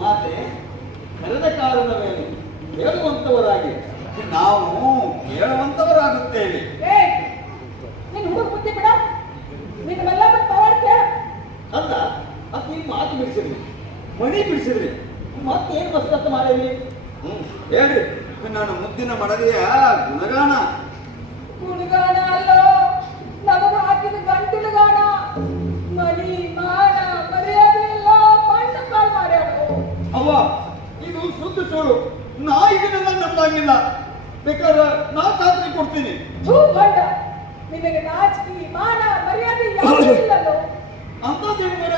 ಮಾತೆ ಕರೆದ ಕಾರಣದ ಮೇಲೆ ಹೇಳುವಂತವರಾಗಿ ನಾವು ಹೇಳುವಂತವರಾಗುತ್ತೇವೆ. ಅಲ್ಲ ಅದು ಈ ಮಾತು ಬಿಡಿಸಿದ್ರಿ, ಮಣಿ ಬಿಡಿಸಿದ್ರಿ, ಮತ್ತೇನು ಮಸ್ತತ್ ಮಾಡೇವಿ? ಹೇಳ್ರಿ, ನಾನು ಮುದ್ದಿನ ಮಡದಿಯ ಗುಣಗಾನ. ಗುಣಗಾನ ಅಲ್ಲೋ, ನಮಗ ಹಾಕಿದ ಗಂಟಿನ ಗಾನ. ಮನಿ ಮಾನ ಮರ್ಯಾದೆ ಎಲ್ಲ ಮಣ್ಣು ಪಾಲ್ ಮಾಡ್ಯಾಡು. ಅವ್ವ, ಇದು ಸುದ್ದಿ ಸುಳ್ಳು. ನಾ ಇದನ್ನೆಲ್ಲ ನಂಬಂಗಿಲ್ಲ. ಬೇಕಾದ್ರೆ ನಾ ಖಾತ್ರಿ ಕೊಡ್ತೀನಿ. ಗಂಡ, ನಿನಗೆ ನಾಚಿಕೆ ಮಾನ ಮರ್ಯಾದೆ ಯಾವುದು ಇಲ್ಲಲ್ಲೋ? ಅಂತದೇನು ಮರ?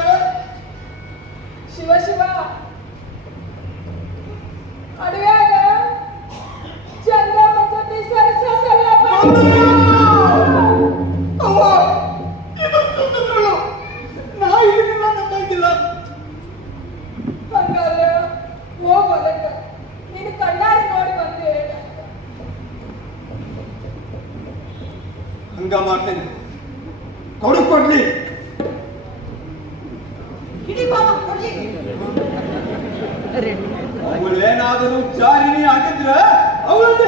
ಶಿವ ಶಿವ, ಅಡುಗೆಯಾಗ ಚಂದ ಜೊತೆ ಸರಸ ಸಲ್ಲಪ್ಪ. ಅವ್ವ, ಇದು ಸುದ್ದಿ ಸುಳ್ಳು. ನಾ ಇದನ್ನೆಲ್ಲ ನಂಬಂಗಿಲ್ಲ. ಹಂಗಾದ್ರೆ ಹೋಗೋದಕ್ಕ ನೀನು ಕಣ್ಣಾರೆ ನೋಡಿ ಬಂದೆ. ಹಂಗ ಮಾಡ್ತೇನೆ. ಕೊಡ್ಲಿ. ಅವಳೇನಾದರೂ ಜಾರಿನಿ ಆಗಿದ್ರೆ ಅವಳನ್ನು